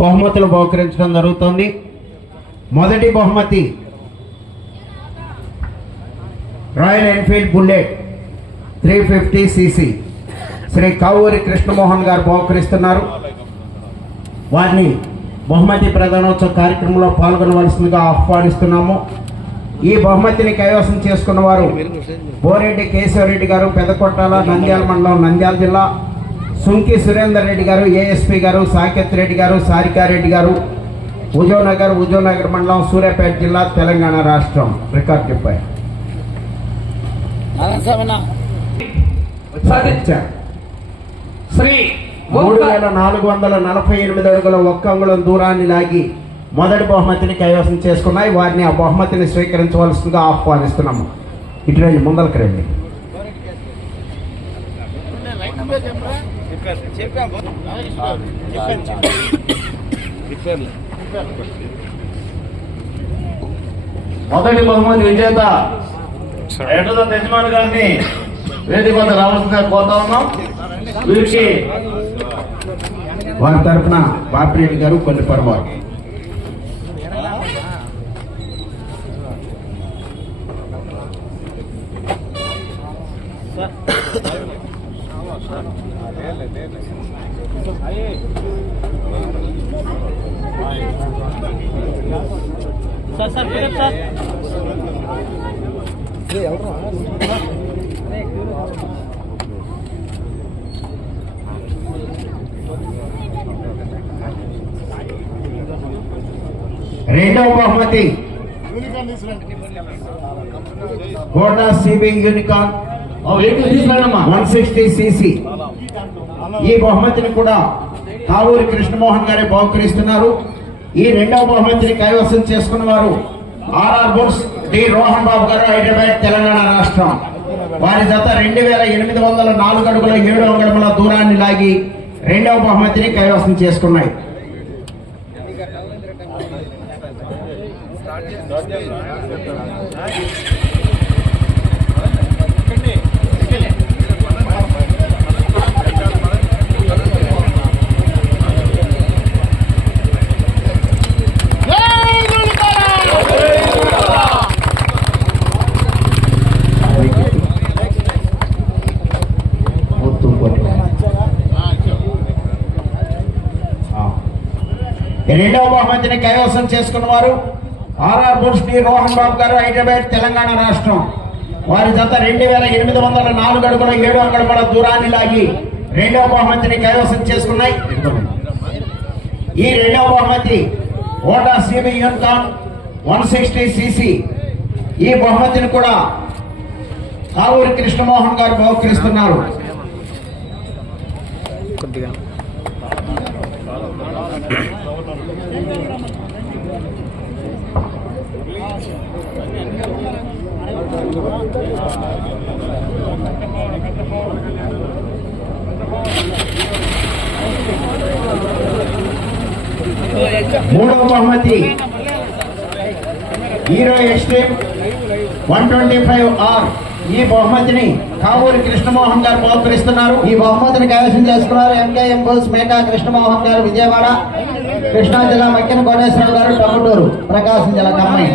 బహుమతులు బహుకరించడం జరుగుతుంది. మొదటి బహుమతి Royal Enfield Bullet three fifty CC. Shri Kavuri Krishnamohan గారు బహుకరిస్తున్నారు. వారిని బహుమతి ప్రధానోత్సవ కార్యక్రమంలో పాల్గొనవలసిందిగా ఆహ్వానిస్తున్నాము. ఈ బహుమతిని కైవసం చేసుకున్న వారు బోరెడ్డి కేశవరెడ్డి గారు పెదకొట్టాల నంద్యాల మండలం నంద్యాల జిల్లా. సుంకి సురేందర్ రెడ్డి గారు ఏఎస్పి గారు సాకేత్ రెడ్డి గారు సారికారెడ్డి గారు ఉజోనగర్ ఉజోనగర్ మండలం సూర్యాపేట జిల్లా తెలంగాణ రాష్ట్రం. రికార్డ్ చెప్పాయి. సాధించారు శ్రీ మూడు వేల నాలుగు వందల నలభై ఎనిమిది అడుగుల ఒక్క అంగుళం దూరాన్ని లాగి మొదటి బహుమతిని కైవసం చేసుకున్నాయి. వారిని ఆ బహుమతిని స్వీకరించవలసిందిగా ఆహ్వానిస్తున్నాము. ఇటు రండి ముందలకు రండి. మొదటి బహుమతి విజేత ఎటుద యజమాని గారిని వేదిక వద్ద రావాల్సిందిగా కోరుతా ఉన్నాం. వీరికి వారి తరఫున బాపిరెడ్డి గారు కొన్ని పర్వాలు సార్ సార్ పికప్ సార్ రెండవ బహుమతి. Honda CB Unicorn. One sixty CC. ఈ బహుమతిని కూడా కావూరి కృష్ణమోహన్ గారే బహుకరిస్తున్నారు. ఈ రెండవ బహుమతిని కైవసం చేసుకున్న వారు RR books D Rohan Babu గారు హైదరాబాద్ తెలంగాణ రాష్ట్రం. వారి జత రెండు వేల ఎనిమిది వందల నాలుగు అడుగుల ఏడు అంగుళముల దూరాన్ని లాగి రెండవ బహుమతిని కైవసం చేసుకున్నాయి. రెండవ బహుమతిని కైవసం చేసుకున్న వారు ఆర్ఆర్ బుల్స్ రోహన్ బాబు గారు హైదరాబాద్ తెలంగాణ రాష్ట్రం. వారి జత రెండు వేల ఎనిమిది వందల నాలుగు అడుగుల ఏడు అంగుళముల దూరాన్ని లాగి రెండవ బహుమతిని కైవసం చేసుకున్నాయి. ఈ రెండవ బహుమతి Honda CB Unicorn one sixty CC. ఈ బహుమతిని కూడా కావూరి కృష్ణమోహన్ గారు బహుకరిస్తున్నారు. మూడవ బహుమతి. Hero Xtreme one twenty five R. ఈ బహుమతిని కావూరి కృష్ణమోహన్ గారు బహుకరిస్తున్నారు. ఈ బహుమతిని కైవసం చేసుకున్నారు ఎంకేఎం బోస్ మేకా కృష్ణమోహన్ గారు విజయవాడ కృష్ణా జిల్లా మక్కిన కోటేశ్వరరావు గారు టంగుటూరు ప్రకాశం జిల్లా కమ్మాయి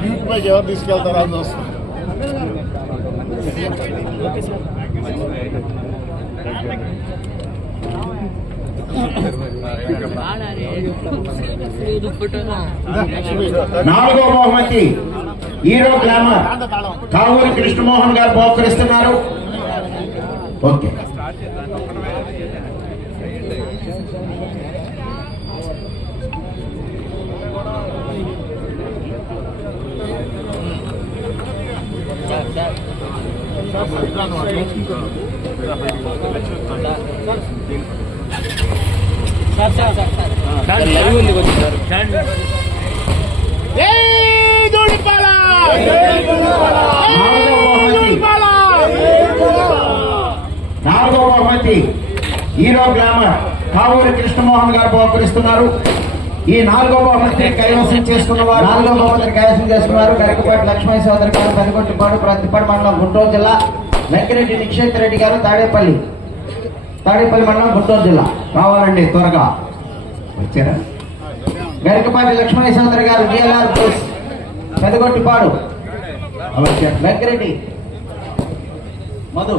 డ్యూట్ పైకి ఎవరు తీసుకెళ్తారా అని చూస్తాం నాలుగో బహుమతి హీరో గ్లామర్ కావూరి కృష్ణమోహన్ గారు బహుకరిస్తున్నారు. Okay. Sir sir sir sir live ఉంది కొంచెం సార్ నాలుగో బహుమతి హీరో గ్లామర్ కావూరి కృష్ణమోహన్ గారు బహుకరిస్తున్నారు. ఈ నాలుగో బహుమతిని కైవసం చేసుకున్న వారు నాలుగో బహుమతిని కైవసం చేసుకున్నారు కరకపాటి లక్ష్మీ సోదరి గారు పనికొట్టిపాడు ప్రతిపాడు మండలం గుంటూరు జిల్లా వెంకరెడ్డి నిక్షేత్ రెడ్డి గారు తాడేపల్లి తాడేపల్లి మండలం గుంటూరు జిల్లా. రావాలండి త్వరగా. వచ్చారా? గరికపాటి లక్ష్మీ సోదరి గారు జిఎల్ఆర్ బోస్ పెదగొట్టిపాడు వెంకరెడ్డి మధు.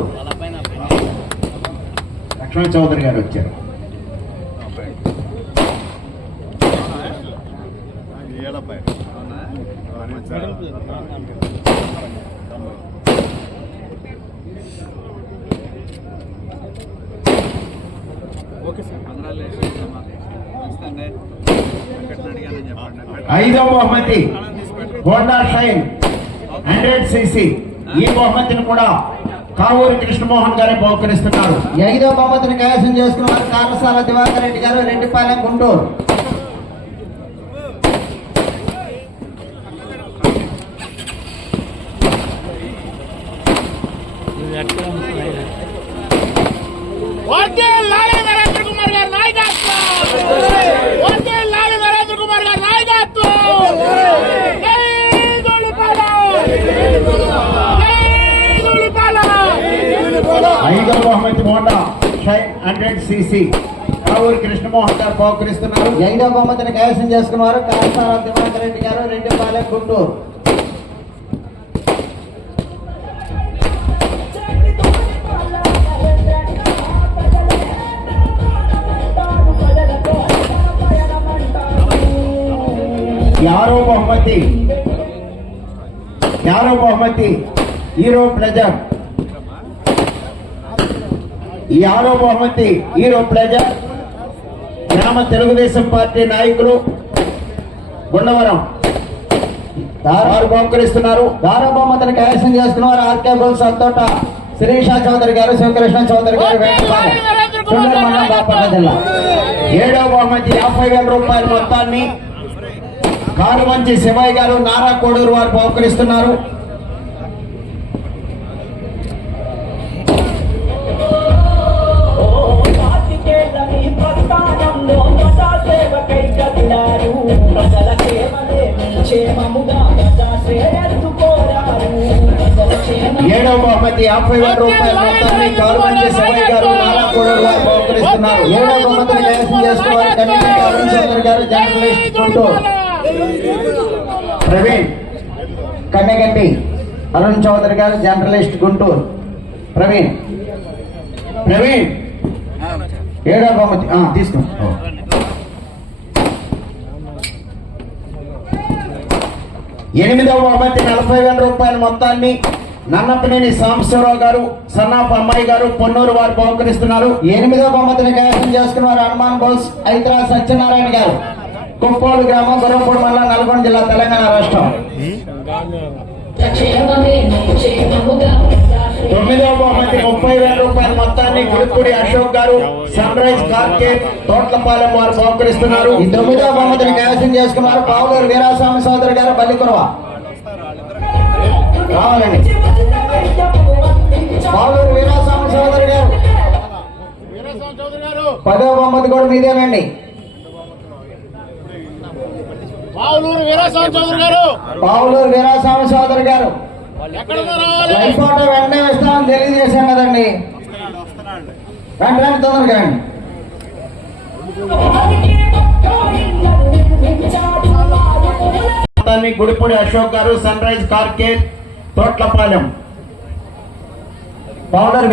లక్ష్మణ చౌదరి గారు వచ్చారు. ఐదవ బహుమతి హోండా షైన్ హండ్రెడ్ సిసి ఈ బహుమతిని కూడా కావూరి కృష్ణమోహన్ గారే బహుకరిస్తున్నారు. ఈ ఐదవ బహుమతిని కైవసం చేసుకున్నారు కారసాల దివాకర్ రెడ్డి గారు రెండుపాలెం గుంటూరు. కుమార్ గారి హండ్రెడ్ సిసి కృష్ణమోహన్ గారు బహుకరిస్తున్నారు ఈ ఐదవ బహుమతిని కైవసం చేసుకున్నారు కారసాల దివాకర్ రెడ్డి గారు రెండుపాలెం గుంటూరు. యారో బహుమతి. యారో బహుమతి. హీరో ప్లెజర్ ఈ ఆరో బహుమతి హీరో ప్లెజర్ గ్రామ తెలుగుదేశం పార్టీ నాయకులు గుండవరం వారు బహుకరిస్తున్నారు. దారా బహుమతిని కైవసం చేస్తున్నారు ఆర్కే బుల్ సంతోట శిరీష చౌదరి గారు శివకృష్ణ చౌదరి గారు బాపట్ల జిల్లా. ఏడవ బహుమతి యాభై వేల రూపాయల మొత్తాన్ని కారు మంచి శివయ్య గారు నారా కోడూరు వారు బహుకరిస్తున్నారు. ఏడవ బహుమతి యాభై వేల రూపాయల మొత్తాన్ని కారుమంచి శివయ్య గారు నారా కోడూరు వారు బహుకరిస్తున్నారు ఏడవ బహుమతిని కైవసం చేసుకోవాలి అరుణ్ చంద్ర గారు జర్నలిస్ట్ గుంటూరు. ప్రవీణ్ కన్నెగంటి అరుణ్ చౌదరి గారు జర్నలిస్ట్ గుంటూరు. ప్రవీణ్. ప్రవీణ్. ఏడవ బహుమతి ఆ, తీసుకో. ఎనిమిదవ బహుమతి నలభై వేల రూపాయల మొత్తాన్ని నన్నపనేని సాంబశివరావు గారు సన్నాప అమ్మాయి గారు పొన్నూరు వారు బహుకరిస్తున్నారు. ఎనిమిదవ బహుమతిని కైవసం చేసుకున్నారు హనుమాన్ బోస్ ఐత్రా సత్యనారాయణ గారు. కుప్పోలు గ్రామం గురంపూడు మండలం నల్గొండ జిల్లా తెలంగాణ రాష్ట్రం. తొమ్మిదవ బహుమతి ముప్పై వేల రూపాయల మొత్తాన్ని గుడిపూడి అశోక్ గారు సన్ రైజ్ కార్కేట్ తోట్లపాలెం వారు బహుకరిస్తున్నారు. ఈ తొమ్మిదవ బహుమతిని కైవసం చేసుకున్నారు పావులూరు వీరాస్వామి సోదరి గారు బల్లికురవ రావాలండి. పావులూరు వీరాస్వామి సోదరి గారు. పదవ బహుమతి కూడా మీదేనండి. పావులూరు వీరస్వామి చౌదరి గారు. పావులూరు వీరాస్వామి సోదరి గారు. ఫోటో వెంటనే ఇస్తామని తెలియజేశాం కదండి. రండి రండి తొందరగా రండి మొత్తాన్ని గుడిపూడి అశోక్ గారు సన్ రైజ్ కార్కేట్ తోట్లపాలెం. పౌడర్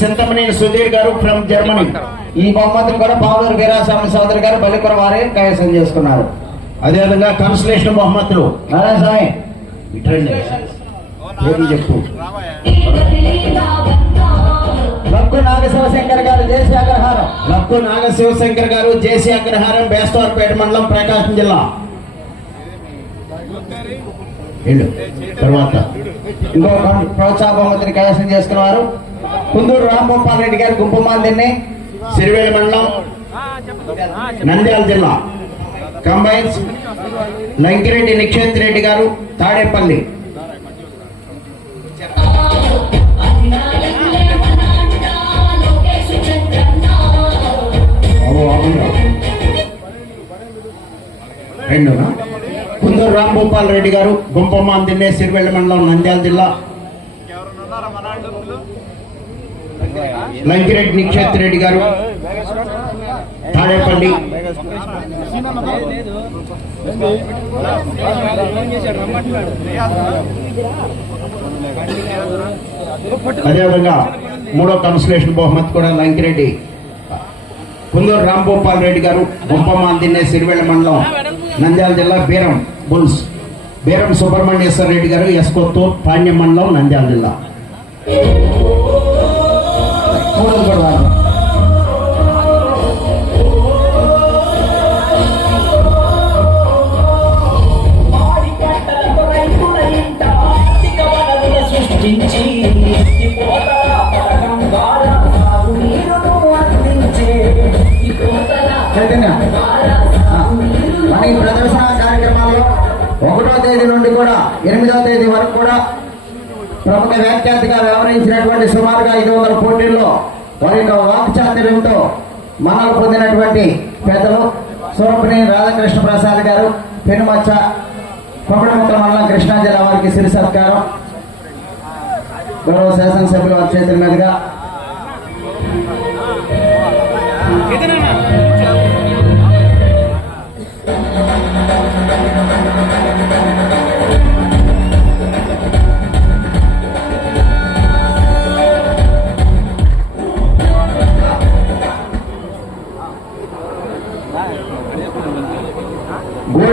సింతమనేని సుధీర్ గారు ఫ్రమ్ జర్మనీ. ఈ బహుమతిని కూడా పౌడర్ వీరాస్వామి సోదరి గారు బల్లికుర వారే కైవసం చేసుకున్నారు. అదేవిధంగా కన్సలేషన్ బహుమతులు నారాయణ స్వామి పేరు చెప్పు? లక్కు నాగశివశంకర్ గారు జేసీ అగ్రహారం. లక్కు నాగశివశంకర్ గారు జేసీ అగ్రహారం బేస్తవారపేట మండలం ప్రకాశం జిల్లా. వెళ్ళు. తర్వాత ఇంకో ప్రోత్సాహ బహుమతిని కైవసం చేసుకున్నారు కుందూరు రామ్మోపాల్ రెడ్డి గారు గుంపమాందిని సిరివేలి మండలం నంద్యాల జిల్లా. కంబైన్స్ లంకిరెడ్డి నిక్షేత్ రెడ్డి గారు తాడేపల్లి. కుందూరు కుందూరు గోపాల్ రెడ్డి గారు గుంపమ్మ దిన్నే సిరివెళ్ళ మండలం నంద్యాల జిల్లా. లంకిరెడ్డి నిక్షేత్ రెడ్డి గారు. తాడేపల్లి అదేవిధంగా మూడో కన్సలేషన్ బహుమతి కూడా లంకిరెడ్డి. కుందూరు రాంభూపాల్ రెడ్డి గారు గుంపమాన్ దిన్నే సిరివెల్ల మండలం నంద్యాల జిల్లా బీరం బుల్స్. బీరం సుబ్రహ్మణ్యేశ్వర రెడ్డి గారు ఎస్కొత్తూర్ పాణ్యం మండలం నంద్యాల జిల్లా. తేదీ నుండి కూడా ఎనిమిదవ తేదీ వరకు కూడా ప్రముఖ వ్యాఖ్యాతగా వ్యవహరించినటువంటి సుమారుగా ఐదు వందల పోటీల్లో వారి యొక్క వాక్చాతుర్యంతో మనలు పొందినటువంటి పెద్దలు సూరపని రాధాకృష్ణ ప్రసాద్ గారు పెనుమచ్చ కొమ్మడిముక్కల మండలం కృష్ణా జిల్లా వారికి సిరి సత్కారం. గౌరవ శాసనసభ్యుల వారి చేతుల మీదుగా.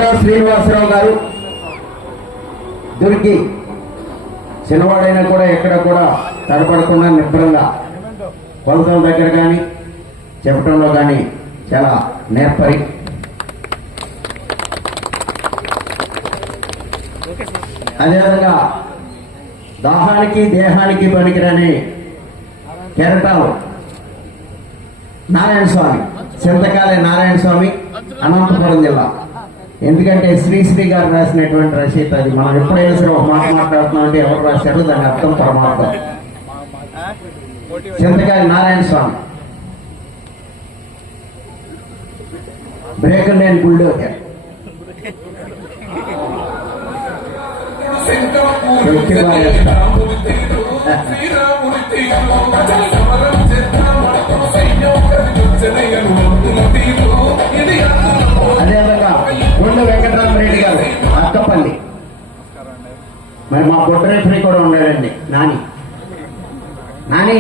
గూడ శ్రీనివాసరావు గారు. దొరికి చిన్నవాడైనా కూడా ఎక్కడ కూడా తడపడకుండా నిబ్బరంగా కొలతల దగ్గర కానీ చెప్పడంలో కానీ చాలా నేర్పరి. అదేవిధంగా దాహానికి దేహానికి పనికిరని కెరటాలు నారాయణ స్వామి చింతకాలే నారాయణ స్వామి అనంతపురం జిల్లా. ఎందుకంటే శ్రీశ్రీ గారు రాసినటువంటి రచయిత అది. మనం ఎప్పుడైనా సరే ఒక మాట మాట్లాడుతున్నాం అంటే ఎవరు రాశారు దాని అర్థం పరమార్థం. చింతకాయ నారాయణ స్వామి. బ్రేక్ లేని బుల్డోజర్. శ్రీరాముడి వెంకటరామరెడ్డి గారు అక్కపల్లి. మరి మా పొట్ట రెఫరీ కూడా ఉన్నాడండి నాని. నాని.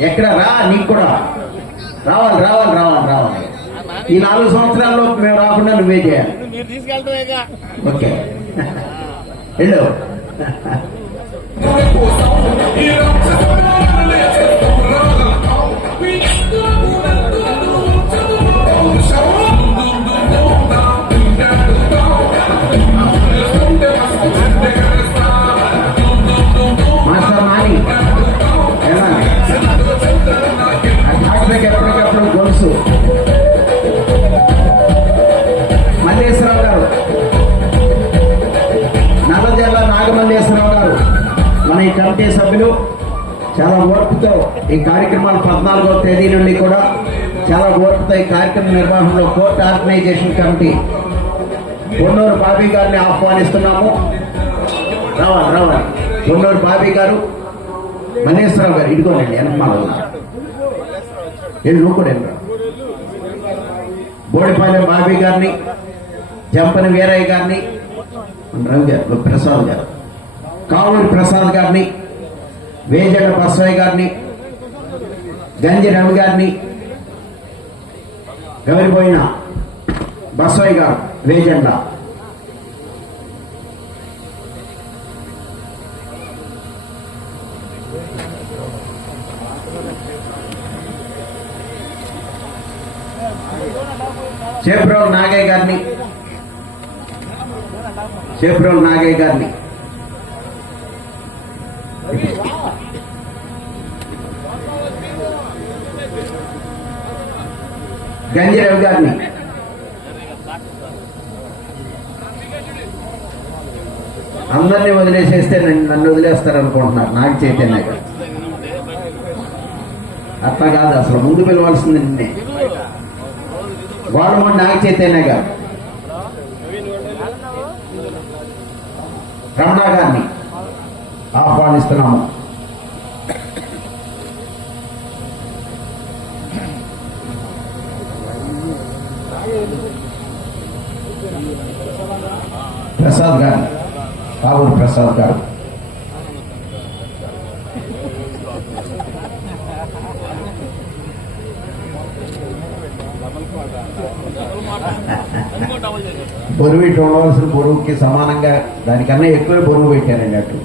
ఎక్కడ? రా నీకు కూడా. రావాలి రావాలి రావాలి రావాలి. ఈ నాలుగు సంవత్సరాల్లో మేము రాకుండా నువ్వే చేయాలి. ఓకే. వెళ్ళు. ఈ కార్యక్రమాలు పద్నాలుగో తేదీ నుండి కూడా చాలా ఓర్పుతో ఈ కార్యక్రమ నిర్వహణలో court organisation committee Ponnuru Bobby గారిని ఆహ్వానిస్తున్నాము. రావాలి రావాలి. పొన్నూరు బాబీ గారు మల్లేశ్వరరావు గారు ఇదిగోనండి వెనకమాల వెళ్ళి నువ్వు బోడిపాలెం బాబీ గారిని జంపని వీరయ్య గారిని రవి గారు ప్రసాద్ గారు కావూరి ప్రసాద్ గారిని వేజడ బస్వయ్య గారిని గంజి రవి గారిని ఎవరిపోయిన బసవయ్య గారు వేజెండ చేప్రోల్ నాగయ్య గారిని చేప్రోల్ నాగయ్య గారిని. గంజిరవి గారిని అందరినీ వదిలేసేస్తే నన్ను వదిలేస్తారు అనుకుంటున్నారు నాకు చైతన్య అట్లా కాదు అసలు ముందు పిలవాల్సింది నిన్నే. వాళ్ళు మొన్న నాకు చైతన్య గారు రమణ గారిని ఆహ్వానిస్తున్నాము. ప్రసాద్ గారు కావూరు ప్రసాద్ గారు బరువు ఇటు ఉండవలసిన బరువుకి సమానంగా దానికన్నా ఎక్కువ బరువు పెట్టారండి అటు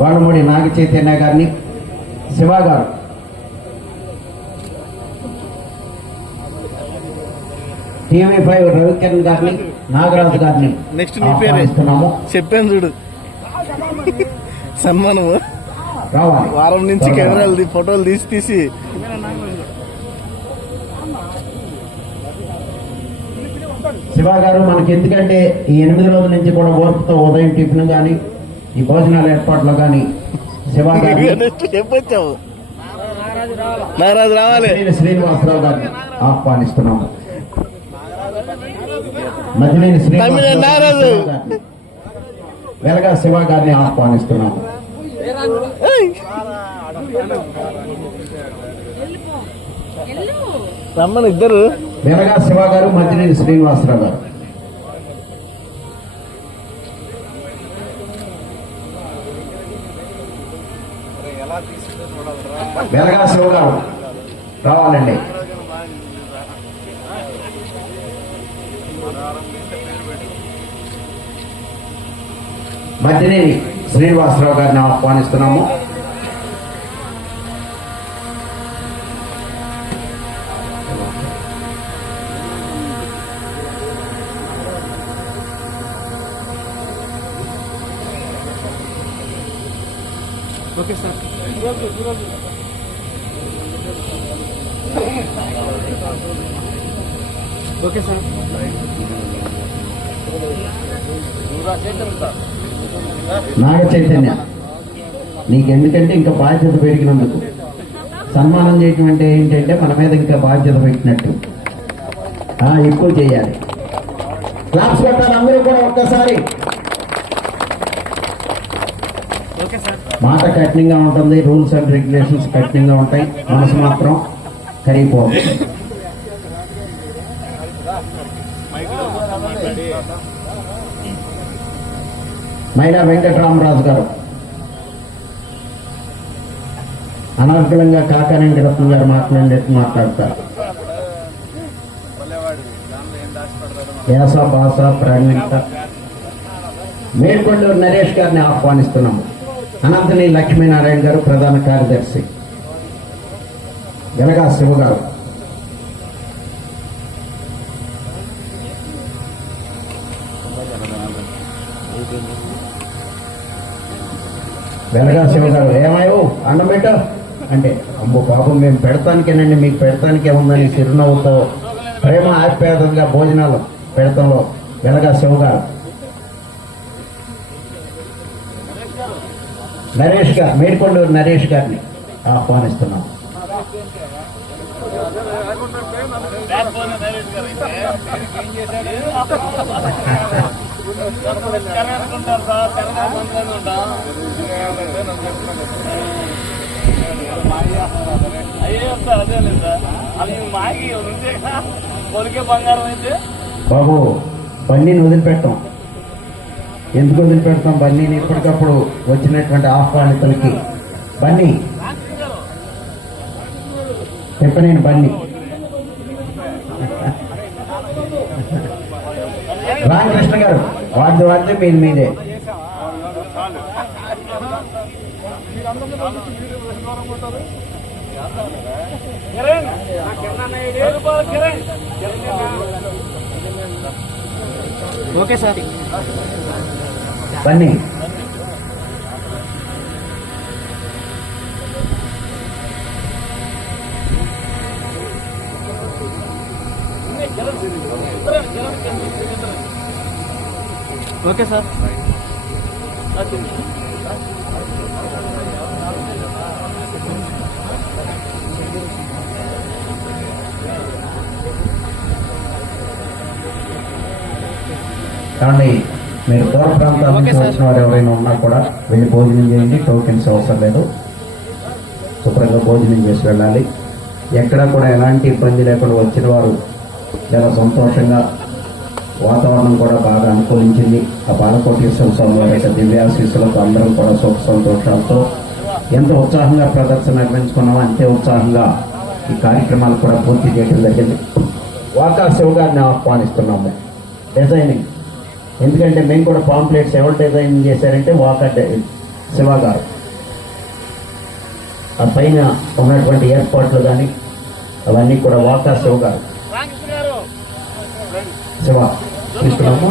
వాళ్ళముడి నాగ చైతన్య గారిని శివ గారు. టీవీ ఫైవ్ రవికిరణ్ గారిని నాగరాజు గారిని నెక్స్ట్. ఆహ్వానిస్తున్నాము. చెప్పాను చూడు. సన్మానము. రావాలి. వారం నుంచి కెమెరాలు ఫోటోలు తీసి తీసి. శివ గారు మనకి ఎందుకంటే ఈ ఎనిమిది రోజుల నుంచి కూడా ఓర్పుతో ఉదయం టిఫిన్ కానీ ఈ భోజనాల ఏర్పాట్లో కానీ శివ రావాలి. మద్దినేని శ్రీనివాసరావు గారిని ఆహ్వానిస్తున్నాము. నారాజు. శ్రీనివాసరావు వెలగా శివ గారిని ఆహ్వానిస్తున్నాము. రమ్మని ఇద్దరు. వెలగా శివ గారు మద్దినేని శ్రీనివాసరావు గారు. వెలగా శివ గారు రావాలండి. మద్దినేని శ్రీనివాసరావు గారిని ఆహ్వానిస్తున్నాము. Okay sir. Okay sir. Naga Chaitanya నీకెందుకంటే ఇంకా బాధ్యత పెరిగినందుకు. సన్మానం చేయటం అంటే ఏంటంటే మన మీద ఇంకా బాధ్యత పెట్టినట్టు. ఎక్కువ చేయాలి. క్లాప్స్ కొట్టాలి అందరూ కూడా ఒక్కసారి. మాట కఠినంగా ఉంటుంది రూల్స్ అండ్ రెగ్యులేషన్స్ కఠినంగా ఉంటాయి మనసు మాత్రం కరిగిపోదు. మైనా వెంకటరామరాజు గారు అనర్గళంగా కాకానండి రత్న గారు మాట్లాడినట్టు మాట్లాడతారు. యాస భాష ప్రావీణ్యత మేల్కొండూరు నరేష్ గారిని ఆహ్వానిస్తున్నాము. అనంతని లక్ష్మీనారాయణ గారు ప్రధాన కార్యదర్శి. గనగా శివ గారు వెలగా శివ గారు ఏమయ్యో అన్నం పెట్ట. అంటే అమ్మో పాపం మేము పెడతానికేనండి మీకు పెడతానికే ఉందని చిరునవ్వుతో ప్రేమ ఆప్యాయంగా భోజనాలు పెడతంలో. వెనగా శివ గారు నరేష్ గారు మేడికొండూరు నరేష్ గారిని ఆహ్వానిస్తున్నాం. కొరికే బంగారం అయితే బాబు బండిని వదిలిపెట్టాం ఎందుకు వదిలిపెడతాం బన్నీని? ఎప్పటికప్పుడు వచ్చినటువంటి ఆహ్వానితులకి. బన్నీ చెప్పనేను బన్నీ. రామకృష్ణ గారు వాడి వాడితే మీది మీదే. Okay sir. Bunny okay sir. కానీ మీరు దూర ప్రాంతాల నుంచి వచ్చిన వారు ఎవరైనా ఉన్నా కూడా వెళ్ళి భోజనం చేయండి టోకెన్స్ అవసరం లేదు. శుభ్రంగా భోజనం చేసి వెళ్ళాలి. ఎక్కడా కూడా ఎలాంటి ఇబ్బంది లేకుండా వచ్చిన వారు చాలా సంతోషంగా వాతావరణం కూడా బాగా అనుకూలించింది. ఆ బాలకోటేశ్వర స్వామి వారి యొక్క దివ్యాశీస్సులతో అందరం కూడా సుఖ సంతోషాలతో ఎంత ఉత్సాహంగా ప్రదర్శన నిర్వహించుకున్నామో అంతే ఉత్సాహంగా ఈ కార్యక్రమాలు కూడా పూర్తి చేయడం జరిగింది. వాకా శివ గారిని ఆహ్వానిస్తున్నాము. డిజైనింగ్. ఎందుకంటే మేము కూడా పాంప్లెట్స్ ఎవరు డిజైన్ చేశారంటే వాకర్ డి- శివ గారు ఆ పైన ఉన్నటువంటి ఏర్పాట్లు కానీ అవన్నీ కూడా వాకా శివ గారు రామకృష్ణ శివ తీసుకున్నాము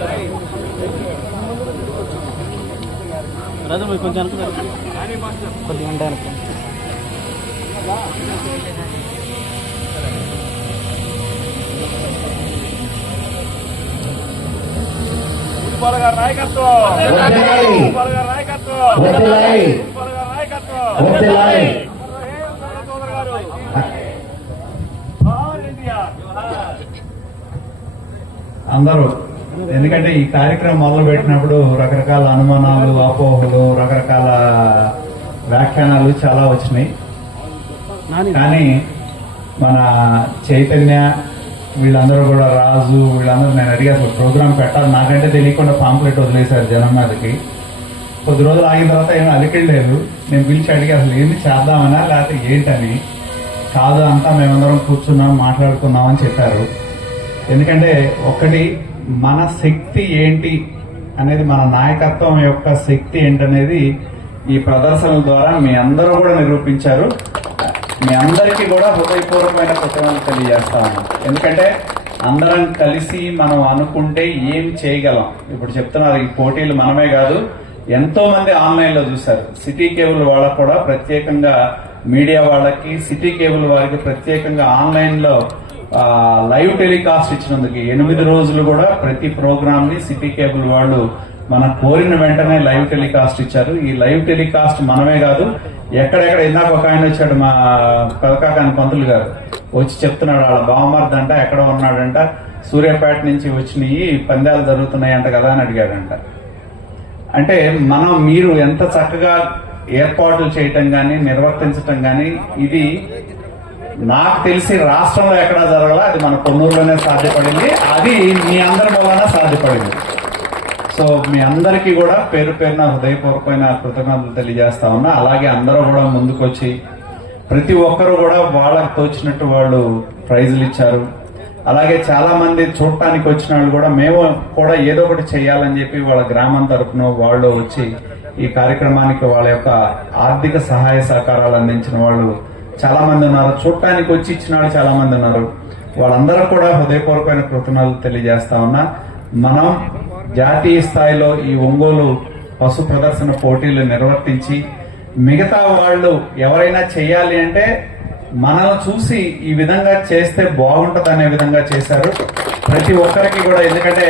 రాజు మీరు కొంచెం అనుకున్నారు కొద్దిగా అంటే అనుకో ఉప్పాల గారి నాయకత్వం. వర్ధిల్లాలి. ఉప్పాల గారి నాయకత్వం. వర్ధిల్లాలి. ఉప్పాల గారి నాయకత్వం. వర్ధిల్లాలి. చౌదరి గారు. All India. అందరూ ఎందుకంటే ఈ కార్యక్రమం మొదలు పెట్టినప్పుడు రకరకాల అనుమానాలు అపోహలు రకరకాల వ్యాఖ్యానాలు చాలా వచ్చినాయి. కానీ మన చైతన్య వీళ్ళందరూ కూడా రాజు వీళ్ళందరూ నేను అడిగా అసలు ప్రోగ్రామ్ పెట్టాలి. నాకంటే తెలియకుండా పాంప్లెట్ వదిలేశారు జనం మీదకి. కొద్ది రోజులు ఆగిన తర్వాత ఏమీ అలికెళ్ళలేదు నేను పిలిచి అడిగి అసలు ఏంది చేద్దామనా లేకపోతే ఏంటని? కాదు అంతా మేమందరం కూర్చున్నాం మాట్లాడుకున్నాం అని చెప్పారు. ఎందుకంటే ఒకటి మన శక్తి ఏంటి అనేది మన నాయకత్వం యొక్క శక్తి ఏంటనేది ఈ ప్రదర్శనల ద్వారా మీ అందరూ కూడా నిరూపించారు. మీ అందరికీ కూడా హృదయపూర్వకమైన కృతజ్ఞతలు తెలియజేస్తాను. ఎందుకంటే అందరం కలిసి మనం అనుకుంటే ఏం చేయగలం. ఇప్పుడు చెప్తున్నారు ఈ పోటీలు మనమే కాదు ఎంతో మంది ఆన్లైన్లో చూశారు. సిటీ కేబుల్ వాళ్ళకు కూడా ప్రత్యేకంగా మీడియా వాళ్ళకి సిటీ కేబుల్ వారికి ప్రత్యేకంగా ఆన్లైన్లో లైవ్ టెలికాస్ట్ ఇచ్చినందుకు ఎనిమిది రోజులు కూడా ప్రతి ప్రోగ్రామ్ని సిటీ కేబుల్ వాళ్ళు మనం కోరిన వెంటనే లైవ్ టెలికాస్ట్ ఇచ్చారు. ఈ లైవ్ టెలికాస్ట్ మనమే కాదు ఎక్కడెక్కడ ఇందాక ఒక ఆయన వచ్చాడు మా కలకాకాని పంతులు గారు. వచ్చి చెప్తున్నాడు వాళ్ళ బావమర్ది అంట ఎక్కడ ఉన్నాడంట సూర్యాపేట నుంచి వచ్చినాయి పందాలు జరుగుతున్నాయంట కదా అని అడిగాడంట. అంటే మనం మీరు ఎంత చక్కగా ఏర్పాట్లు చేయటం కానీ నిర్వర్తించటం కానీ ఇది నాకు తెలిసి రాష్ట్రంలో ఎక్కడా జరగల అది మన కొన్నూరులోనే సాధ్యపడింది. అది మీ అందరి వలన సాధ్యపడింది. సో మీ అందరికీ కూడా పేరు పేరున హృదయపూర్వకమైన కృతజ్ఞతలు తెలియజేస్తా ఉన్నా. అలాగే అందరూ కూడా ముందుకొచ్చి ప్రతి ఒక్కరు కూడా వాళ్ళకి తోచినట్టు వాళ్ళు ప్రైజులు ఇచ్చారు. అలాగే చాలా మంది చూడటానికి వచ్చిన వాళ్ళు కూడా మేము కూడా ఏదో ఒకటి చేయాలని చెప్పి వాళ్ళ గ్రామం తరపున వాళ్ళు వచ్చి ఈ కార్యక్రమానికి వాళ్ళ యొక్క ఆర్థిక సహాయ సహకారాలు అందించిన వాళ్ళు చాలా మంది ఉన్నారు. చూడటానికి వచ్చి ఇచ్చిన వాళ్ళు చాలా మంది ఉన్నారు. వాళ్ళందరూ కూడా హృదయపూర్వకమైన కృతజ్ఞతలు తెలియజేస్తా ఉన్నా మనం జాతీయ స్థాయిలో ఈ ఒంగోలు పశు ప్రదర్శన పోటీలు నిర్వర్తించి మిగతా వాళ్ళు ఎవరైనా చేయాలి అంటే మనం చూసి ఈ విధంగా చేస్తే బాగుంటుంది అనే విధంగా చేశారు. ప్రతి ఒక్కరికి కూడా ఎందుకంటే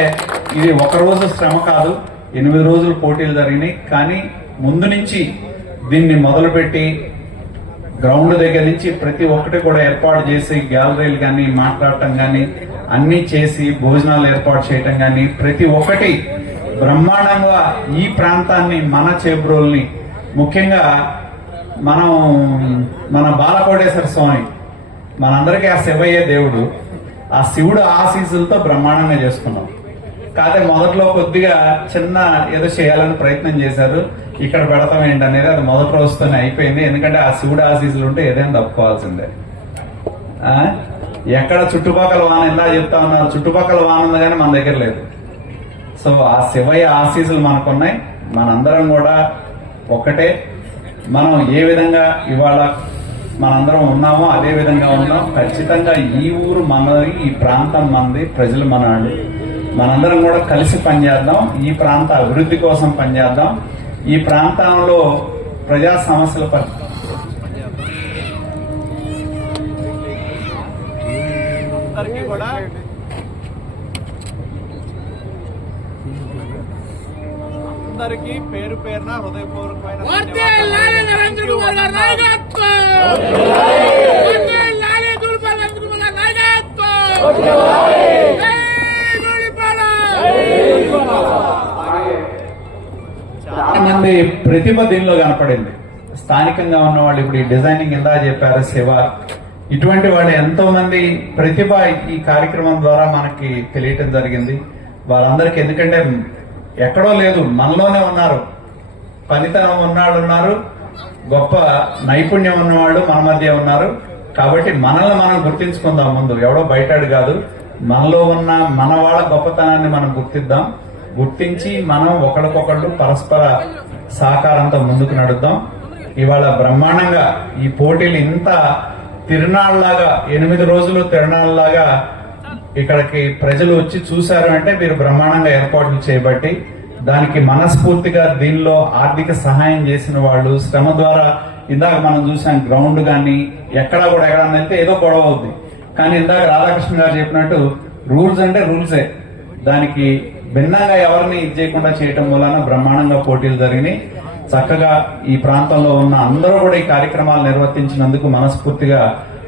ఇది ఒక రోజు శ్రమ కాదు ఎనిమిది రోజులు పోటీలు జరిగినాయి. కానీ ముందు నుంచి దీన్ని మొదలుపెట్టి గ్రౌండ్ దగ్గర నుంచి ప్రతి ఒక్కటి కూడా ఏర్పాటు చేసి గ్యాలరీలు కానీ మాట్లాడటం కానీ అన్ని చేసి భోజనాలు ఏర్పాటు చేయటం కానీ ప్రతి ఒక్కటి బ్రహ్మాండంగా ఈ ప్రాంతాన్ని మన చేబ్రోల్ని ముఖ్యంగా మనం మన బాలకోటేశ్వర స్వామి మనందరికీ ఆ శివయ్య దేవుడు ఆ శివుడు ఆశీస్సులతో బ్రహ్మాండంగా చేసుకున్నాం. కాదే మొదట్లో కొద్దిగా చిన్న ఏదో చేయాలని ప్రయత్నం చేశారు. ఇక్కడ పెడతాం ఏంటనేది అది మొదటి రోజుతోనే అయిపోయింది. ఎందుకంటే ఆ శివుడు ఆశీసులు ఉంటే ఏదైనా తప్పుకోవాల్సిందే. ఎక్కడ చుట్టుపక్కల వాన ఇందా చెప్తా ఉన్నారు? చుట్టుపక్కల వాన ఉంది కానీ మన దగ్గర లేదు. సో ఆ శివయ్య ఆశీసులు మనకున్నాయి. మనందరం కూడా ఒక్కటే మనం ఏ విధంగా ఇవాళ మనందరం ఉన్నామో అదే విధంగా ఉన్నాం. ఖచ్చితంగా ఈ ఊరు మనది ఈ ప్రాంతం మనది ప్రజలు మన మనందరం కూడా కలిసి పనిచేద్దాం. ఈ ప్రాంత అభివృద్ధి కోసం పనిచేద్దాం. ఈ ప్రాంతంలో ప్రజా సమస్యల పరి అందరికీ కూడా అందరికీ పేరు పేరున హృదయపూర్వకమైన చాలా మంది ప్రతిభ దీనిలో కనపడింది. స్థానికంగా ఉన్న వాళ్ళు ఇప్పుడు ఈ డిజైనింగ్ ఇందా చెప్పారు శివ. ఇటువంటి వాళ్ళు ఎంతో మంది ప్రతిభ ఈ కార్యక్రమం ద్వారా మనకి తెలియటం జరిగింది. వాళ్ళందరికీ ఎందుకంటే ఎక్కడో లేదు మనలోనే ఉన్నారు. పనితనం ఉన్నవాళ్ళు ఉన్నారు గొప్ప నైపుణ్యం ఉన్నవాళ్ళు మన మధ్య ఉన్నారు. కాబట్టి మనల్ని మనం గుర్తించుకుందాం ముందు. ఎవడో బయటాడు కాదు. మనలో ఉన్న మన వాళ్ళ గొప్పతనాన్ని మనం గుర్తిద్దాం. గుర్తించి మనం ఒకరికొకళ్ళు పరస్పర సహకారంతో ముందుకు నడుద్దాం. ఇవాళ బ్రహ్మాండంగా ఈ పోటీలు ఇంత తిరునాళ్ళలాగా ఎనిమిది రోజులు తిరునాళ్ళలాగా ఇక్కడికి ప్రజలు వచ్చి చూశారు అంటే మీరు బ్రహ్మాండంగా ఏర్పాట్లు చేయబట్టి దానికి మనస్ఫూర్తిగా దీనిలో ఆర్థిక సహాయం చేసిన వాళ్ళు శ్రమ ద్వారా ఇందాక మనం చూసాం గ్రౌండ్ కానీ ఎక్కడా కూడా ఎక్కడ అయితే ఏదో గొడవ అవుద్ది. కానీ ఇందాక రాధాకృష్ణ గారు చెప్పినట్టు రూల్స్ అంటే రూల్సే. దానికి భిన్నంగా ఎవరిని ఇది చేయకుండా చేయటం వలన బ్రహ్మాండంగా పోటీలు జరిగినాయి. చక్కగా ఈ ప్రాంతంలో ఉన్న అందరూ కూడా ఈ కార్యక్రమాలు నిర్వర్తించినందుకు మనస్ఫూర్తిగా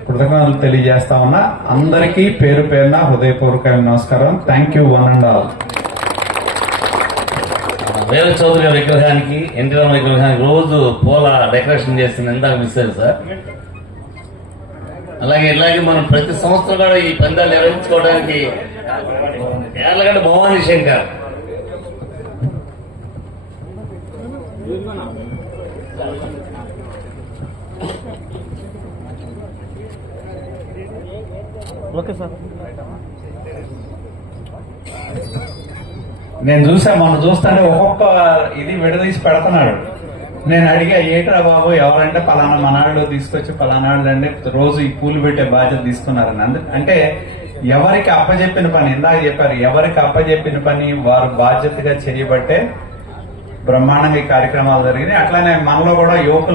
కృతజ్ఞతలు తెలియజేస్తా ఉన్నా. అందరికీ పేరు పేరున హృదయపూర్వక నమస్కారం. Thank you one and all వేల చౌదరి విగ్రహానికి ఎన్టీ రామ విగ్రహానికి రోజు పూల డెకరేషన్ చేసింది. ఇందాక మిస్ అయ్యారు సార్. అలాగే ఇలాగే మనం ప్రతి సంవత్సరం కూడా ఈ పందాలు నిర్వహించుకోవడానికి ఏళ్ళగడ్డ భవానీ శంకర్. Okay sir. నేను చూసా మొన్న చూస్తుంటే ఒక్కొక్క ఇది విడదీసి పెడుతున్నాడు. నేను అడిగా ఏట్రా బాబు ఎవరంటే పలానా మనాళ్ళు తీసుకొచ్చి పలానాళ్ళు అంటే రోజు ఈ పూలు పెట్టే బాధ్యత తీసుకున్నారని. అందు- అంటే ఎవరికి అప్పచెప్పిన పని? ఇందాక చెప్పారు ఎవరికి అప్పచెప్పిన పని? వారు బాధ్యతగా చేయబట్టే బ్రహ్మాండంగా ఈ కార్యక్రమాలు జరిగినాయి. అట్లానే మనలో కూడా యువకులు